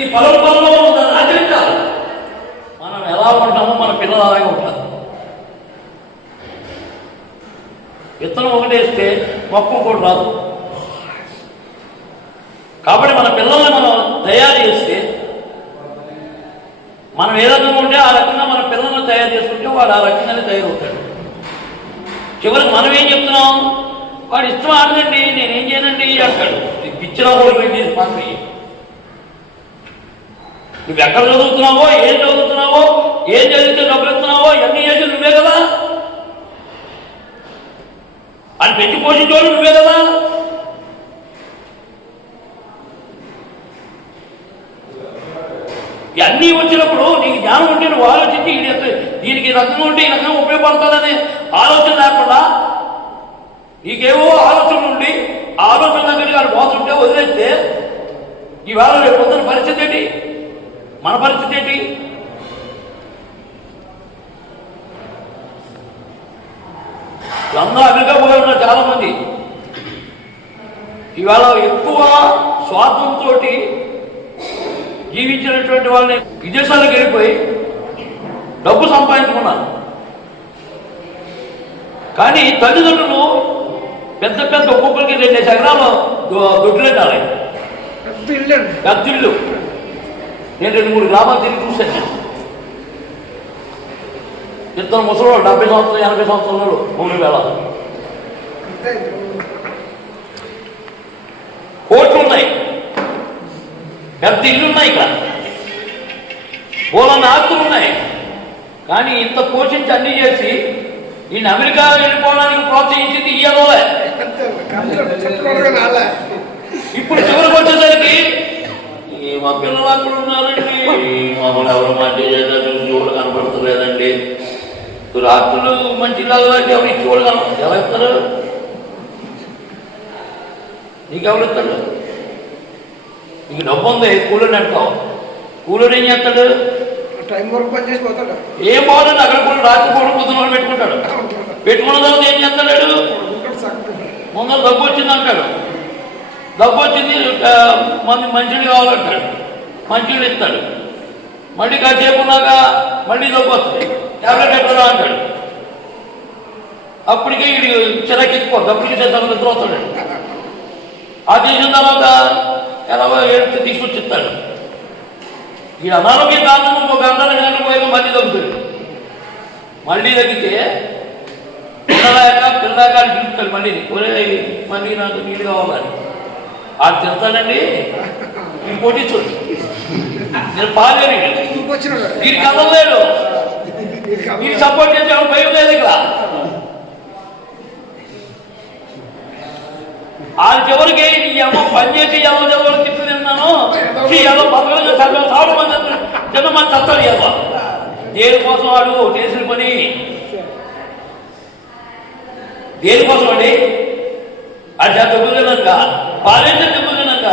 ఇది పొలంలో దాన్ని ఆచరించాలి. మనం ఎలా ఉంటామో మన పిల్లలు అలాగే ఉంటారు. విత్తనం ఒకటేస్తే మొక్క కూడా రాదు. కాబట్టి మన పిల్లల్ని మనం తయారు చేస్తే, మనం ఏ రకంగా ఉంటే ఆ రకంగా మన పిల్లల్ని తయారు చేసుకుంటే వాడు ఆ రకంగానే తయారవుతాడు. చివరికి మనం ఏం చెప్తున్నాం, వాడు ఇష్టం ఆడదండి నేనేం చేయనండి అంటాడు. పిచ్చిలో కూడా పెట్టి పంపి నువ్వు ఎక్కడ చదువుతున్నావో, ఏం చదువుతున్నావో, ఏం చదివితే డబ్బులు ఇస్తున్నావో ఇవన్నీ చేసి నువ్వే కదా, అని పెట్టి పోషించేవాడు నువ్వే కదా. ఇవన్నీ వచ్చినప్పుడు నీకు జ్ఞానం ఉంటే నువ్వు ఆలోచించి దీనికి ఈ రకంగా ఉంటే ఈ రకంగా ఉపయోగపడుతుందనే ఆలోచన లేకుండా నీకేవో ఆలోచనలు ఉండి ఆ ఆలోచన దగ్గరికి వాడు పోతుంటే వదిలేస్తే ఈవేళ రేపు పొద్దున పరిస్థితి ఏంటి, మన పరిస్థితి ఏంటి? అందరూ అమెరికా పోయి ఉన్నారు చాలా మంది. ఇవాళ ఎక్కువ స్వార్థంతో జీవించినటువంటి వాళ్ళని విదేశాలకు వెళ్ళిపోయి డబ్బు సంపాదించుకున్నారు. కానీ తల్లిదండ్రులు పెద్ద పెద్ద ఒక్కొక్కరికి 2 ఎకరాలు దొడ్లు పెట్టాలి, పెద్ద ఇల్లు. నేను 2-3 గ్రామాలు తిరిగి చూశాను. ఇద్దరు ముసలివాళ్ళు 70 సంవత్సరాలు 80 సంవత్సరాలు 3,000 కోట్లు ఉన్నాయి, పెద్ద ఇల్లు ఉన్నాయి, ఇక్కడ పూలన్న ఆస్తులు ఉన్నాయి. కానీ ఇంత పోషించి అన్ని చేసి ఈయన అమెరికా వెళ్ళిపోవడానికి ప్రోత్సహించింది ఇయ్యలోలే. ఇప్పుడు చివరికి వచ్చేసరికి మా పిల్లలు అక్కడ ఉన్నారండి, మమ్మల్ని ఎవరు మంచి చేసి కూడా కనపడతలేదండి, రాత్రులు మంచి లాంటి ఎవరు ఇచ్చి కూడా ఎలా ఇస్తారు? నీకెవరు ఇస్తాడు? నీకు డబ్బు ఉంది, కూలీని అంటావు. కూలీని ఏం చేస్తాడు? టైం వరకు పని చేసి పోతాడు. ఏం బాగుందండి, అక్కడ కూడా రాత్రి కూడా పొద్దున పెట్టుకుంటాడు. పెట్టుకున్న తర్వాత ఏం చేస్తాడు? ముందర డబ్బు వచ్చింది అంటాడు. డబ్బు వచ్చింది, మంచినీళ్ళు కావాలంటాడు, మంచినీళ్ళు ఇస్తాడు. మళ్ళీ కాసేపు ఉన్నాక మళ్ళీ డబ్బు వస్తుంది, ట్యాబ్లెట్ ఎక్కడా అంటాడు. అప్పటికే ఇది చిరకెక్కిపోద్ది, అప్పటికే నిద్ర వస్తాడు. ఆ చేసిన తర్వాత ఎలా ఏడితే తీసుకొచ్చి ఇస్తాడు. ఈ అనారోగ్య కారణం ఒక గంటల పోయాక మళ్ళీ తగ్గుతుంది. మళ్ళీ తగ్గితే పిల్లలాక అని పిలుస్తాడు. మళ్ళీ నాకు నీళ్ళు కావాలని అది తిడతాడండి. నేను కొట్టించండి, నేను పాలేరు, వీరికి కదలలేడు, వీరికి సపోర్ట్ చేసే భయం లేదు. ఇక్కడ ఆ చివరికి ఈ అమ్మ పనిచేసి ఎవరు తిప్పి తిన్నాను ఎవరో బతకలు చాలా మంది చిన్న మంది చస్తాడు. ఎవరు దేనికోసం వాడు చేసిన పని దేనికోసం అండి? అది దెబ్బలు తిన్నాక పాలేసి దెబ్బలు తిన్నాక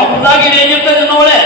అప్పుడు దాకా ఇది ఏం చెప్తా తిన్నవాడే